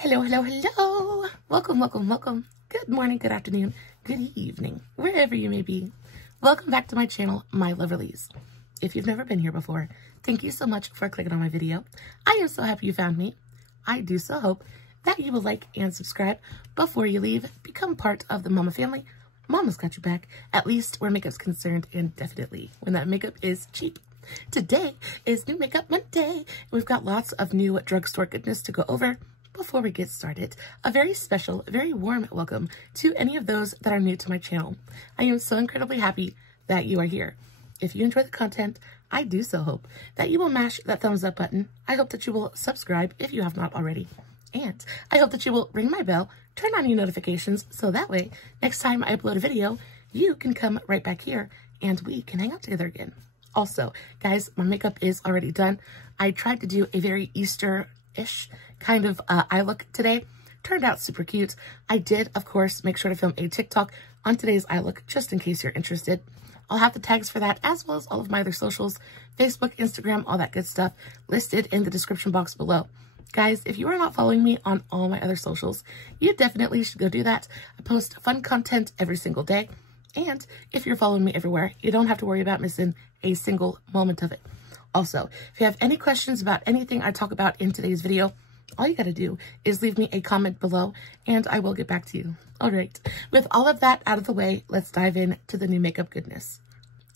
Hello, hello, hello. Welcome, welcome, welcome. Good morning, good afternoon, good evening, wherever you may be. Welcome back to my channel, My Loverlies. If you've never been here before, thank you so much for clicking on my video. I am so happy you found me. I do so hope that you will like and subscribe before you leave. Become part of the Mama family. Mama's got your back, at least where makeup's concerned, and definitely when that makeup is cheap. Today is New Makeup Monday. We've got lots of new drugstore goodness to go over. Before we get started, a very special, very warm welcome to any of those that are new to my channel. I am so incredibly happy that you are here. If you enjoy the content, I do so hope that you will mash that thumbs up button. I hope that you will subscribe if you have not already. And I hope that you will ring my bell, turn on your notifications, so that way, next time I upload a video, you can come right back here and we can hang out together again. Also, guys, my makeup is already done. I tried to do a very Easter-ish kind of eye look today. Turned out super cute. I did, of course, make sure to film a TikTok on today's eye look, just in case you're interested. I'll have the tags for that, as well as all of my other socials, Facebook, Instagram, all that good stuff, listed in the description box below. Guys, if you are not following me on all my other socials, you definitely should go do that. I post fun content every single day. And if you're following me everywhere, you don't have to worry about missing a single moment of it. Also, if you have any questions about anything I talk about in today's video, all you gotta do is leave me a comment below and I will get back to you. All right, with all of that out of the way, let's dive into the new makeup goodness.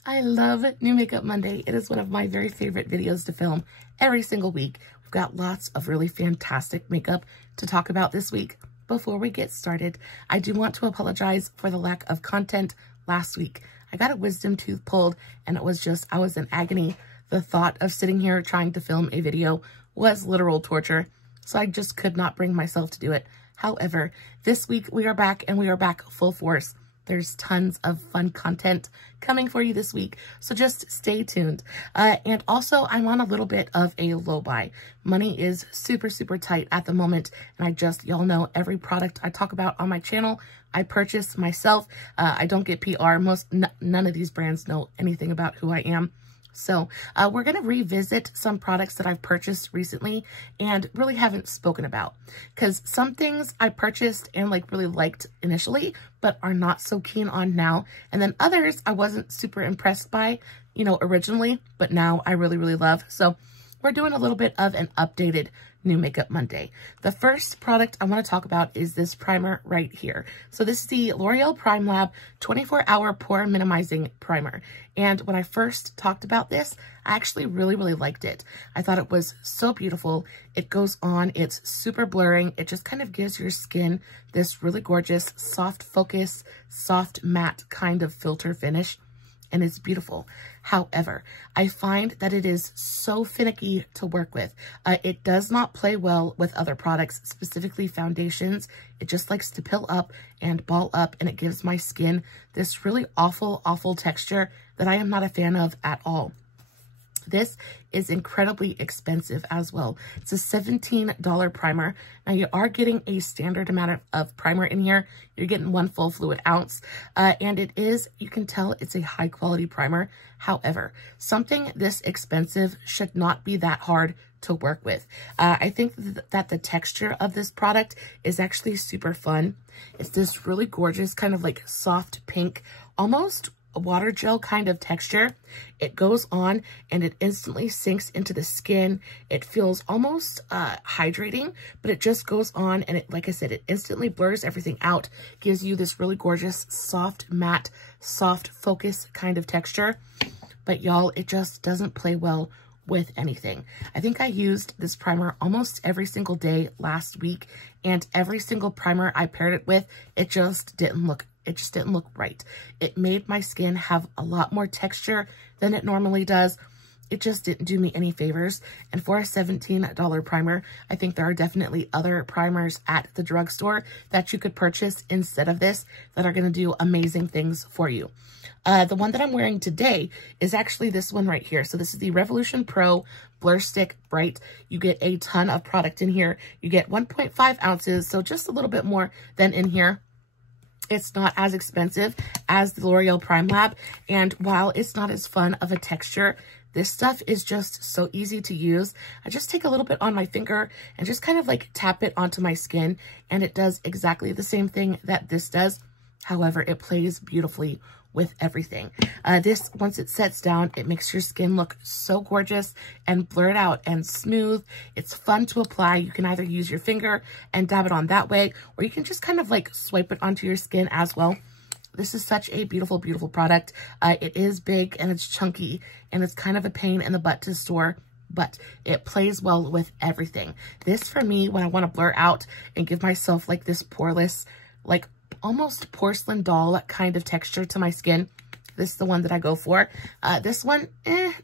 I love New Makeup Monday. It is one of my very favorite videos to film every single week. We've got lots of really fantastic makeup to talk about this week. Before we get started, I do want to apologize for the lack of content last week. I got a wisdom tooth pulled and it was just, I was in agony. The thought of sitting here trying to film a video was literal torture. So I just could not bring myself to do it. However, this week we are back and we are back full force. There's tons of fun content coming for you this week, so just stay tuned. And also, I'm on a little bit of a low buy. Money is super, super tight at the moment, and y'all know every product I talk about on my channel, I purchase myself. I don't get PR. None of these brands know anything about who I am. So we're going to revisit some products that I've purchased recently and really haven't spoken about, because some things I purchased and really liked initially, but are not so keen on now. And then others I wasn't super impressed by, originally, but now I really, really love. So we're doing a little bit of an updated New Makeup Monday. The first product I want to talk about is this primer right here. So this is the L'Oreal Prime Lab 24-Hour Pore Minimizing Primer. And when I first talked about this, I actually really, really liked it. I thought it was so beautiful. It goes on, it's super blurring. It just kind of gives your skin this really gorgeous, soft focus, soft matte kind of filter finish. And it's beautiful. However, I find that it is so finicky to work with. It does not play well with other products, specifically foundations. It just likes to pill up and ball up, and it gives my skin this really awful, awful texture that I am not a fan of at all. This is incredibly expensive as well. It's a $17 primer. Now you are getting a standard amount of primer in here. You're getting 1 full fluid ounce. And it is, you can tell it's a high quality primer. However, something this expensive should not be that hard to work with. I think that the texture of this product is actually super fun. It's this really gorgeous kind of soft pink, almost a water gel kind of texture. It goes on and it instantly sinks into the skin. It feels almost hydrating, but it just goes on and it, like I said, it instantly blurs everything out, gives you this really gorgeous, soft, matte, soft focus kind of texture. But y'all, it just doesn't play well with anything. I think I used this primer almost every single day last week, and every single primer I paired it with, it just didn't look right. It made my skin have a lot more texture than it normally does. It just didn't do me any favors. And for a $17 primer, I think there are definitely other primers at the drugstore that you could purchase instead of this that are going to do amazing things for you. The one that I'm wearing today is actually this one right here. So this is the Revolution Pro Blur Stick Bright. You get a ton of product in here. You get 1.5 ounces, so just a little bit more than in here. It's not as expensive as the L'Oreal Prime Lab, and while it's not as fun of a texture, This stuff is just so easy to use. I just take a little bit on my finger and just kind of like tap it onto my skin, and it does exactly the same thing that this does. However, it plays beautifully with everything. This, once it sets down, it makes your skin look so gorgeous and blurred out and smooth. It's fun to apply. You can either use your finger and dab it on that way, or you can just kind of like swipe it onto your skin as well. This is such a beautiful, beautiful product. It is big and it's chunky and it's kind of a pain in the butt to store, but it plays well with everything. This, for me, when I want to blur out and give myself like this poreless, like almost porcelain doll kind of texture to my skin, this is the one that I go for. This one,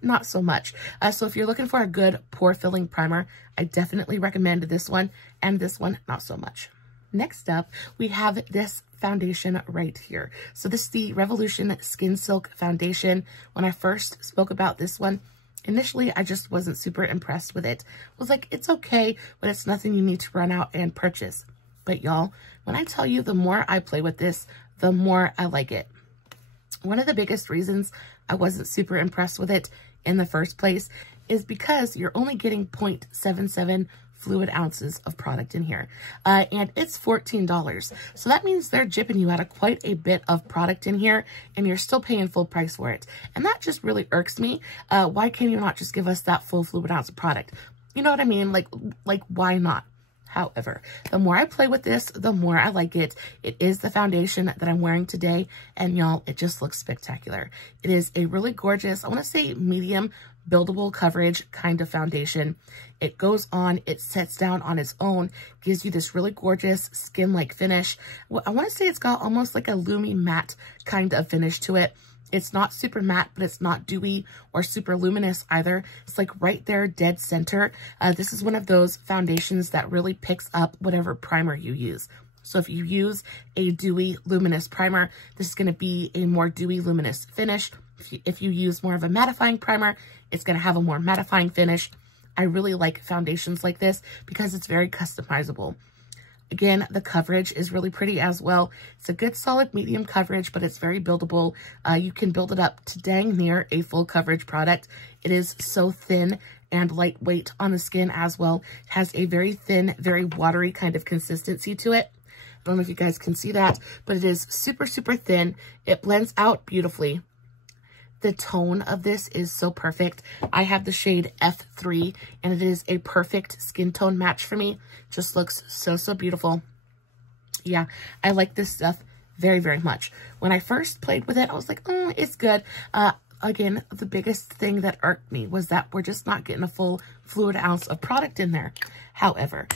not so much. So if you're looking for a good pore filling primer, I definitely recommend this one, and this one, not so much. Next up, we have this foundation right here. So this is the Revolution Skin Silk Foundation. When I first spoke about this one, initially, I just wasn't super impressed with it. I was like, it's okay, but it's nothing you need to run out and purchase. But y'all, when I tell you, the more I play with this, the more I like it. One of the biggest reasons I wasn't super impressed with it in the first place is because you're only getting 0.77 fluid ounces of product in here. And it's $14. So that means they're jipping you out of quite a bit of product in here, and you're still paying full price for it. And that just really irks me. Why can you not just give us that full fluid ounce of product? You know what I mean? Like why not? However, the more I play with this, the more I like it. It is the foundation that I'm wearing today, and y'all, it just looks spectacular. It is a really gorgeous, I want to say medium buildable coverage kind of foundation. It goes on, it sets down on its own, gives you this really gorgeous skin-like finish. I want to say it's got almost like a lumi matte kind of finish to it. It's not super matte, but it's not dewy or super luminous either. It's like right there, dead center. This is one of those foundations that really picks up whatever primer you use. So if you use a dewy, luminous primer, this is going to be a more dewy, luminous finish. If you use more of a mattifying primer, it's going to have a more mattifying finish. I really like foundations like this because it's very customizable. Again, the coverage is really pretty as well. It's a good solid medium coverage, but it's very buildable. You can build it up to dang near a full coverage product. It is so thin and lightweight on the skin as well. It has a very thin, very watery kind of consistency to it. I don't know if you guys can see that, but it is super, super thin. It blends out beautifully. The tone of this is so perfect. I have the shade F3, and it is a perfect skin tone match for me. Just looks so, so beautiful. Yeah, I like this stuff very, very much. When I first played with it, I was like, it's good. Again, the biggest thing that irked me was that we're just not getting a full fluid ounce of product in there. However,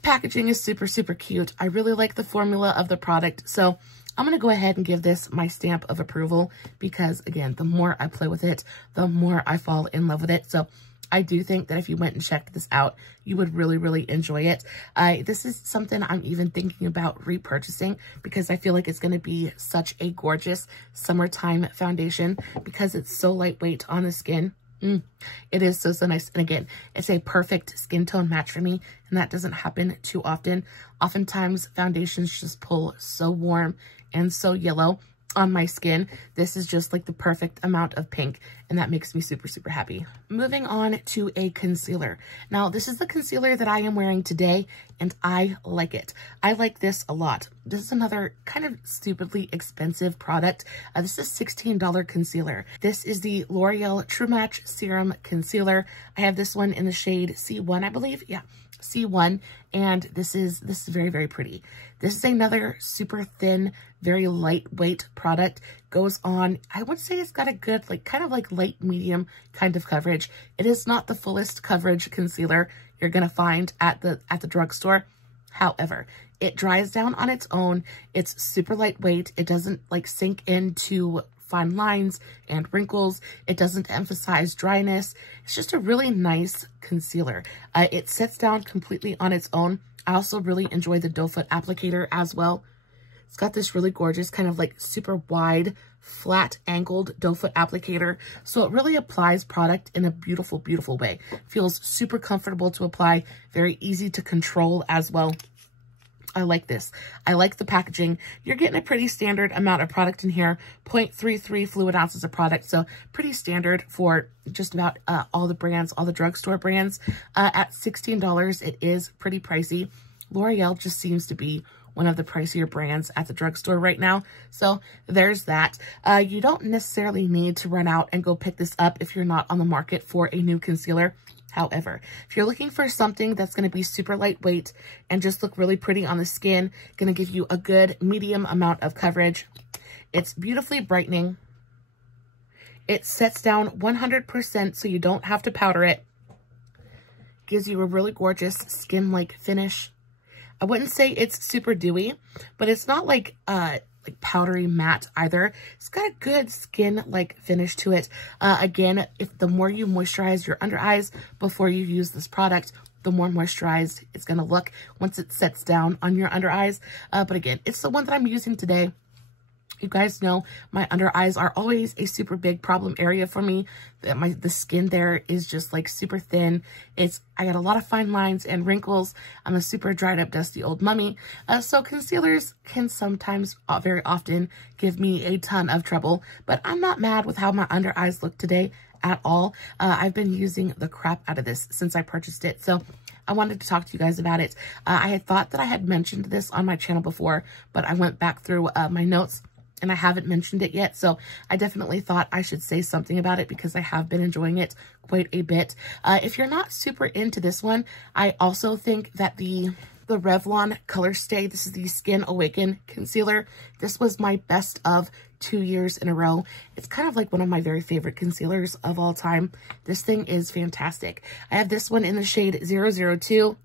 packaging is super, super cute. I really like the formula of the product, so I'm going to go ahead and give this my stamp of approval because, again, the more I play with it, the more I fall in love with it. So I do think that if you went and checked this out, you would really, really enjoy it. This is something I'm even thinking about repurchasing because I feel like it's going to be such a gorgeous summertime foundation because it's so lightweight on the skin. It is so, so nice. And again, it's a perfect skin tone match for me, and that doesn't happen too often. Oftentimes, foundations just pull so warm and so yellow on my skin. This is just like the perfect amount of pink, and that makes me super, super happy. Moving on to a concealer. Now, this is the concealer that I am wearing today, and I like it. I like this a lot. This is another kind of stupidly expensive product. This is a $16 concealer. This is the L'Oreal True Match Serum Concealer. I have this one in the shade C1, I believe. Yeah, C1, and this is very, very pretty. This is another super thin, very lightweight product. Goes on, I would say it's got a good, like, kind of like light medium kind of coverage. It is not the fullest coverage concealer you're gonna find at the drugstore. However, it dries down on its own. It's super lightweight. It doesn't like sink into fine lines and wrinkles. It doesn't emphasize dryness. It's just a really nice concealer. It sets down completely on its own. I also really enjoy the doe foot applicator as well. It's got this really gorgeous kind of like super wide, flat angled doe foot applicator. So it really applies product in a beautiful, beautiful way. Feels super comfortable to apply, very easy to control as well. I like this. I like the packaging. You're getting a pretty standard amount of product in here, 0.33 fluid ounces of product. So pretty standard for just about all the brands, all the drugstore brands. At $16, it is pretty pricey. L'Oreal just seems to be one of the pricier brands at the drugstore right now. So there's that. You don't necessarily need to run out and go pick this up if you're not on the market for a new concealer. However, if you're looking for something that's going to be super lightweight and just look really pretty on the skin, going to give you a good medium amount of coverage, it's beautifully brightening. It sets down 100% so you don't have to powder it. Gives you a really gorgeous skin-like finish. I wouldn't say it's super dewy, but it's not like powdery matte either. It's got a good skin-like finish to it. Again, if the more you moisturize your under eyes before you use this product, the more moisturized it's going to look once it sets down on your under eyes. But again, it's the one that I'm using today. You guys know my under eyes are always a super big problem area for me. The skin there is just like super thin. I got a lot of fine lines and wrinkles. I'm a super dried up, dusty old mummy. So concealers can sometimes, very often, give me a ton of trouble. But I'm not mad with how my under eyes look today at all. I've been using the crap out of this since I purchased it. So I wanted to talk to you guys about it. I had thought that I had mentioned this on my channel before, but I went back through my notes and I haven't mentioned it yet. So I definitely thought I should say something about it because I have been enjoying it quite a bit. If you're not super into this one, I also think that the Revlon ColorStay, this is the Skin Awaken concealer. This was my best of 2 years in a row. It's kind of like one of my very favorite concealers of all time. This thing is fantastic. I have this one in the shade 002.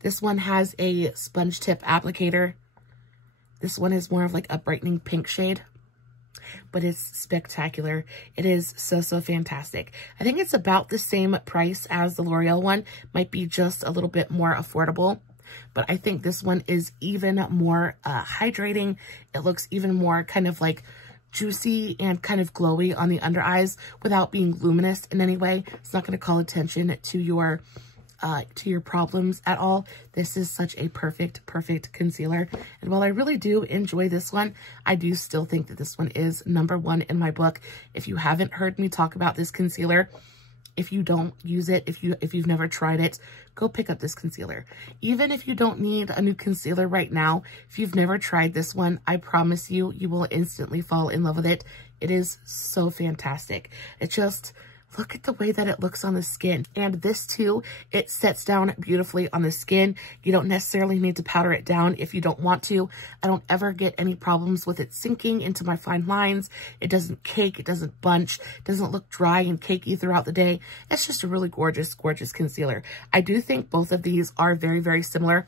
This one has a sponge tip applicator. This one is more of like a brightening pink shade, but it's spectacular. It is so, so fantastic. I think it's about the same price as the L'Oreal one. Might be just a little bit more affordable, but I think this one is even more hydrating. It looks even more kind of like juicy and kind of glowy on the under eyes without being luminous in any way. It's not going to call attention to your problems at all. This is such a perfect concealer. And while I really do enjoy this one, I do still think that this one is #1 in my book. If you haven't heard me talk about this concealer, if you don't use it, if you've never tried it, go pick up this concealer. Even if you don't need a new concealer right now, if you've never tried this one, I promise you, you will instantly fall in love with it. It is so fantastic. It just, look at the way that it looks on the skin. And this too, it sets down beautifully on the skin. You don't necessarily need to powder it down if you don't want to. I don't ever get any problems with it sinking into my fine lines. It doesn't cake, it doesn't bunch, it doesn't look dry and cakey throughout the day. It's just a really gorgeous, gorgeous concealer. I do think both of these are very, very similar.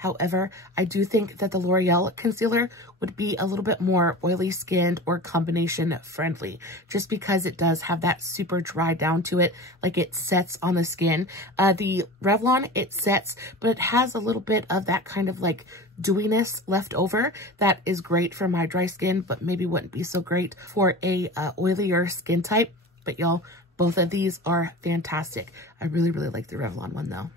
However, I do think that the L'Oreal concealer would be a little bit more oily skinned or combination friendly, just because it does have that super dry down to it, like it sets on the skin. The Revlon, it sets, but it has a little bit of that kind of like dewiness left over that is great for my dry skin, but maybe wouldn't be so great for a oilier skin type. But y'all, both of these are fantastic. I really, really like the Revlon one though.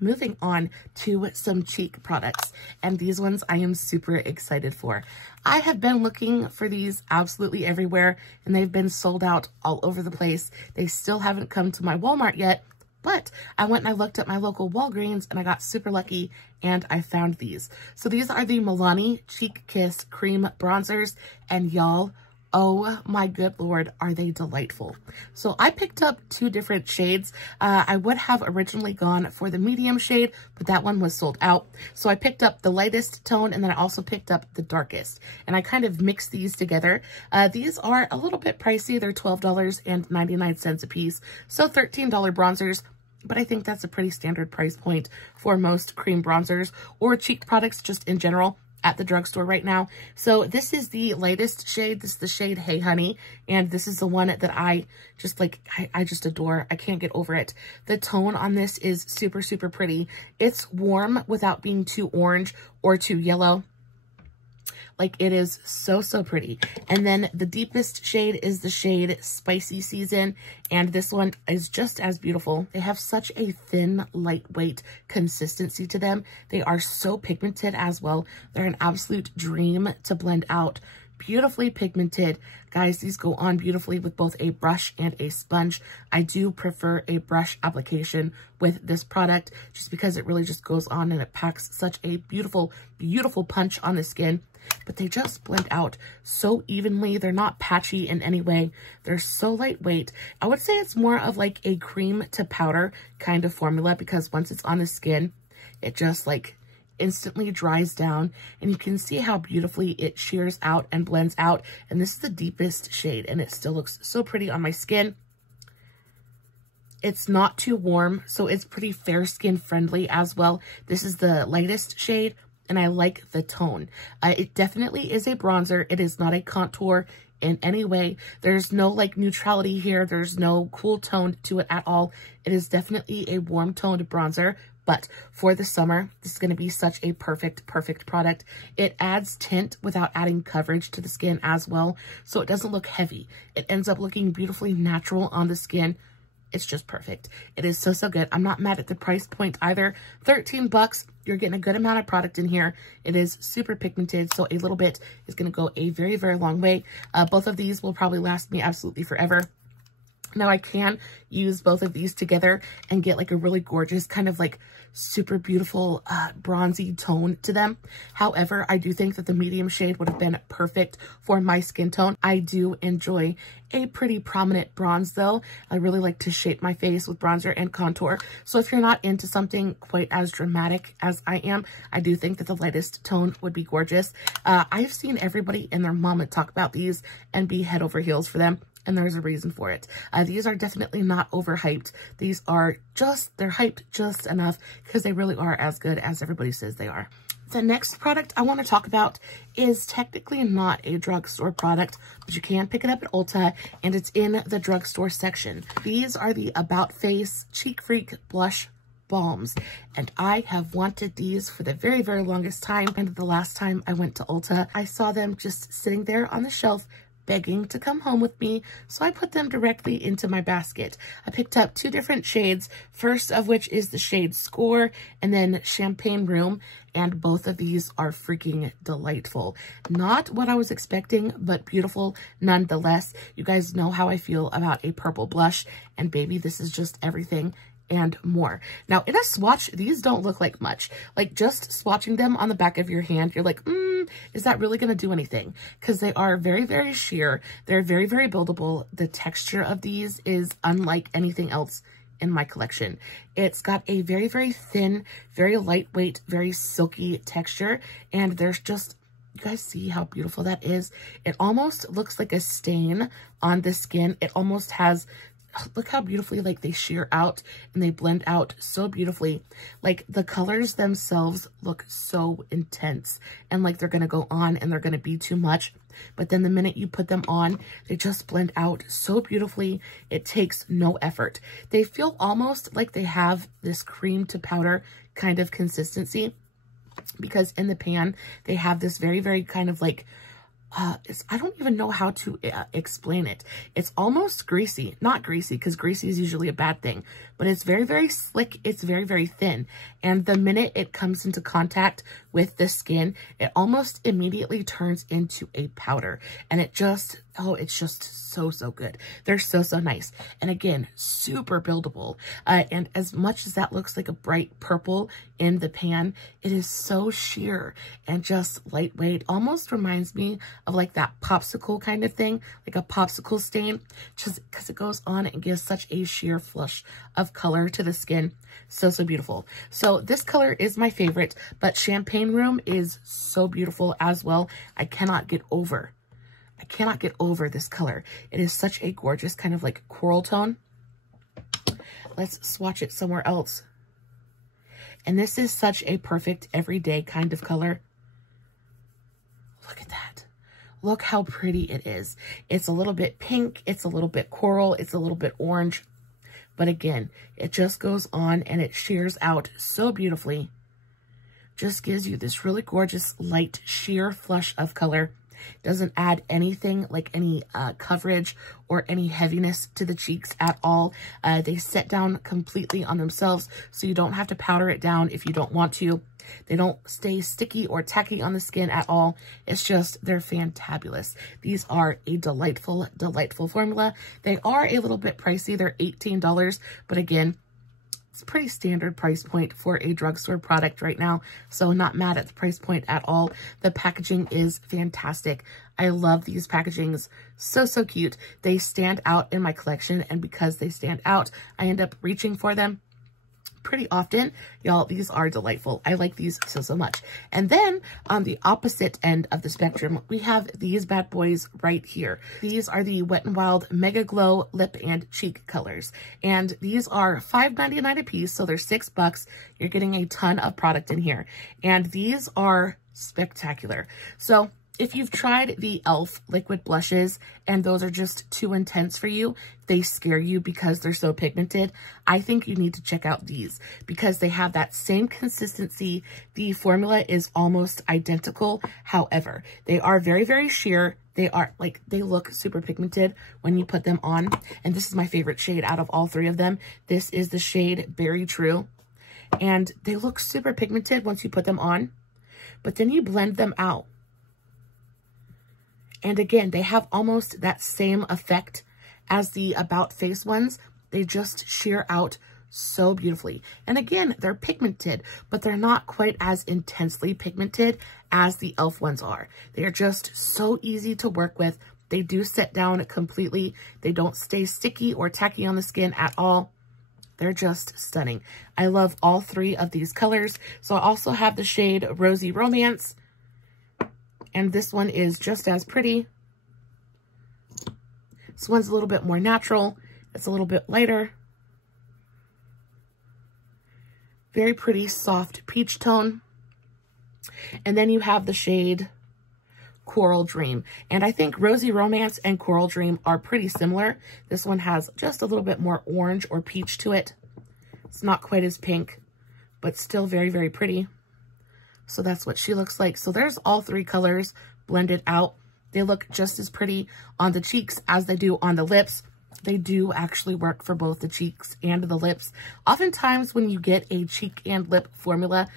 Moving on to some cheek products, and these ones I am super excited for. I have been looking for these absolutely everywhere, and they've been sold out all over the place. They still haven't come to my Walmart yet, but I went and I looked at my local Walgreens, and I got super lucky, and I found these. So these are the Milani Cheek Kiss Cream Bronzers, and y'all, oh my good Lord, are they delightful. So I picked up 2 different shades. I would have originally gone for the medium shade, but that one was sold out. So I picked up the lightest tone, and then I also picked up the darkest. And I kind of mixed these together. These are a little bit pricey. They're $12.99 a piece. So $13 bronzers. But I think that's a pretty standard price point for most cream bronzers or cheek products just in general at the drugstore right now. So this is the latest shade. This is the shade Hey Honey, and this is the one that I just like, I just adore. I can't get over it. The tone on this is super, super pretty. It's warm without being too orange or too yellow. Like, it is so, so pretty. And then the deepest shade is the shade Spicy Season. And this one is just as beautiful. They have such a thin, lightweight consistency to them. They are so pigmented as well. They're an absolute dream to blend out. Beautifully pigmented. Guys, these go on beautifully with both a brush and a sponge. I do prefer a brush application with this product just because it really just goes on and it packs such a beautiful, beautiful punch on the skin. But they just blend out so evenly. They're not patchy in any way. They're so lightweight. I would say it's more of like a cream to powder kind of formula because once it's on the skin, it just like instantly dries down, and you can see how beautifully it shears out and blends out. And this is the deepest shade, and it still looks so pretty on my skin. It's not too warm, so it's pretty fair skin friendly as well. This is the lightest shade, and I like the tone. It definitely is a bronzer. It is not a contour in any way. There's no like neutrality here. There's no cool tone to it at all. It is definitely a warm toned bronzer. But for the summer, this is going to be such a perfect product. It adds tint without adding coverage to the skin as well, so it doesn't look heavy. It ends up looking beautifully natural on the skin. It's just perfect. It is so, so good. I'm not mad at the price point either. 13 bucks. You're getting a good amount of product in here. It is super pigmented, so a little bit is going to go a very, very long way. Both of these will probably last me absolutely forever. Now I can use both of these together and get like a really gorgeous kind of like super beautiful bronzy tone to them. However, I do think that the medium shade would have been perfect for my skin tone. I do enjoy a pretty prominent bronze though. I really like to shape my face with bronzer and contour. So if you're not into something quite as dramatic as I am, I do think that the lightest tone would be gorgeous. I've seen everybody and their mama talk about these and be head over heels for them. And there's a reason for it. These are definitely not overhyped. These are just, they're hyped just enough because they really are as good as everybody says they are. The next product I want to talk about is technically not a drugstore product, but you can pick it up at Ulta, and it's in the drugstore section. These are the About Face Cheek Freak Blush Balms, and I have wanted these for the very, very longest time. And the last time I went to Ulta, I saw them just sitting there on the shelf begging to come home with me, so I put them directly into my basket. I picked up two different shades, first of which is the shade Score and then Champagne Room, and both of these are freaking delightful. Not what I was expecting, but beautiful nonetheless. You guys know how I feel about a purple blush, and baby, this is just everything and more. Now, in a swatch, these don't look like much. Like, just swatching them on the back of your hand, you're like, is that really going to do anything? Because they are very, very sheer. They're very, very buildable. The texture of these is unlike anything else in my collection. It's got a very, very thin, very lightweight, very silky texture. And there's just, you guys see how beautiful that is? It almost looks like a stain on the skin. It almost has, look how beautifully like they sheer out and they blend out so beautifully. Like, the colors themselves look so intense and like they're gonna go on and they're gonna be too much. But then the minute you put them on, they just blend out so beautifully. It takes no effort. They feel almost like they have this cream to powder kind of consistency, because in the pan, they have this very, very kind of like, I don't even know how to explain it. It's almost greasy. Not greasy, because greasy is usually a bad thing, but it's very, very slick. It's very, very thin. And the minute it comes into contact with the skin, it almost immediately turns into a powder. And it just, oh, it's just so, so good. They're so, so nice. And again, super buildable. And as much as that looks like a bright purple in the pan, it is so sheer and just lightweight. Almost reminds me of like that popsicle kind of thing, like a popsicle stain, just because it goes on and gives such a sheer flush of color to the skin. So, so beautiful. So this color is my favorite, but Champagne Room is so beautiful as well. I cannot get over this color. It is such a gorgeous kind of like coral tone. Let's swatch it somewhere else. And this is such a perfect everyday kind of color. Look at that. Look how pretty it is. It's a little bit pink. It's a little bit coral. It's a little bit orange. But again, it just goes on and it shears out so beautifully. just gives you this really gorgeous light sheer flush of color. Doesn't add anything like any coverage or any heaviness to the cheeks at all. They set down completely on themselves, so you don't have to powder it down if you don't want to. They don't stay sticky or tacky on the skin at all. It's just, they're fantabulous. These are a delightful, delightful formula. They are a little bit pricey. They're $18, but again, it's a pretty standard price point for a drugstore product right now, so not mad at the price point at all. The packaging is fantastic. I love these packagings. So, so cute. They stand out in my collection, and because they stand out, I end up reaching for them pretty often. Y'all, these are delightful. I like these so, so much. And then on the opposite end of the spectrum, we have these bad boys right here. These are the Wet n Wild Mega Glow Lip and Cheek colors. And these are $5.99 a piece, so they're $6. You're getting a ton of product in here. And these are spectacular. So if you've tried the e.l.f. liquid blushes and those are just too intense for you, they scare you because they're so pigmented, I think you need to check out these because they have that same consistency. The formula is almost identical. However, they are very, very sheer. They are like, they look super pigmented when you put them on. And this is my favorite shade out of all three of them. This is the shade Berry True. And they look super pigmented once you put them on, but then you blend them out. And again, they have almost that same effect as the About Face ones. They just sheer out so beautifully. And again, they're pigmented, but they're not quite as intensely pigmented as the e.l.f. ones are. They are just so easy to work with. They do set down completely. They don't stay sticky or tacky on the skin at all. They're just stunning. I love all three of these colors. So I also have the shade Rosy Romance. And this one is just as pretty. This one's a little bit more natural. It's a little bit lighter. Very pretty, soft peach tone. And then you have the shade Coral Dream. And I think Rosy Romance and Coral Dream are pretty similar. This one has just a little bit more orange or peach to it. It's not quite as pink, but still very, very pretty. So that's what she looks like. So there's all three colors blended out. They look just as pretty on the cheeks as they do on the lips. They do actually work for both the cheeks and the lips. Oftentimes when you get a cheek and lip formula,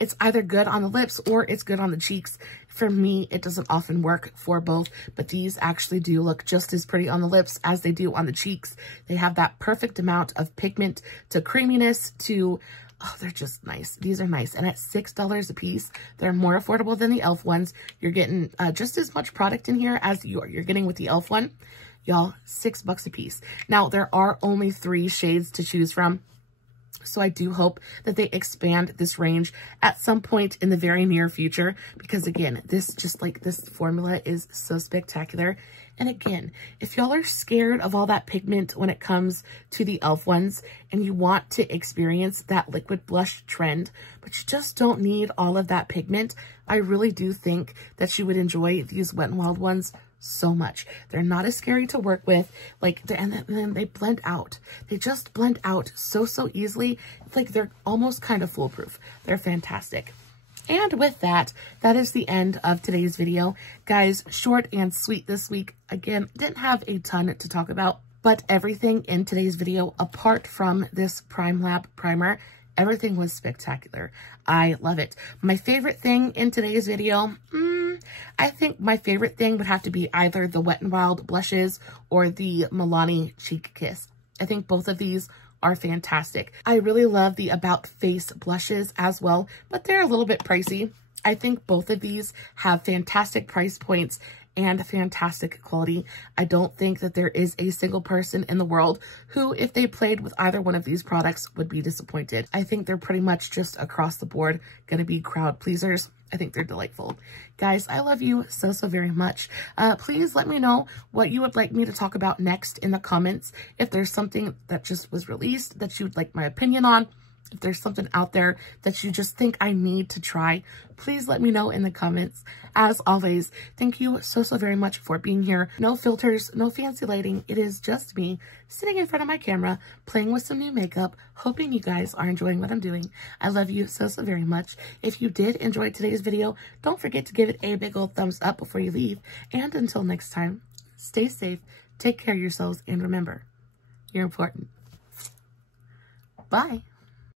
it's either good on the lips or it's good on the cheeks. For me, it doesn't often work for both, but these actually do look just as pretty on the lips as they do on the cheeks. They have that perfect amount of pigment to creaminess to, oh, they're just nice. These are nice. And at $6 a piece, they're more affordable than the e.l.f. ones. You're getting just as much product in here as you're getting with the e.l.f. one. Y'all, $6 a piece. Now, there are only 3 shades to choose from. So I do hope that they expand this range at some point in the very near future, because again, this formula is so spectacular. And again, if y'all are scared of all that pigment when it comes to the e.l.f. ones and you want to experience that liquid blush trend, but you just don't need all of that pigment, I really do think that you would enjoy these Wet n Wild ones so much. They're not as scary to work with, and then they blend out. They just blend out so easily. It's like they're almost kind of foolproof. They're fantastic. And with that, that is the end of today's video. Guys, short and sweet this week. Again, didn't have a ton to talk about, but everything in today's video, apart from this Prime Lab primer, everything was spectacular. I love it. My favorite thing in today's video, I think my favorite thing would have to be either the Wet n Wild blushes or the Milani Cheek Kiss. I think both of these are fantastic. I really love the About Face blushes as well, but they're a little bit pricey. I think both of these have fantastic price points and fantastic quality. I don't think that there is a single person in the world who, if they played with either one of these products, would be disappointed. I think they're pretty much just across the board going to be crowd pleasers. I think they're delightful. Guys, I love you so very much. Please let me know what you would like me to talk about next in the comments. If there's something that just was released that you would like my opinion on, If there's something out there that you just think I need to try, please let me know in the comments. As always, thank you so very much for being here. No filters, no fancy lighting. It is just me sitting in front of my camera, playing with some new makeup, hoping you guys are enjoying what I'm doing. I love you so very much. If you did enjoy today's video, don't forget to give it a big old thumbs up before you leave. And until next time, stay safe, take care of yourselves, and remember, you're important. Bye.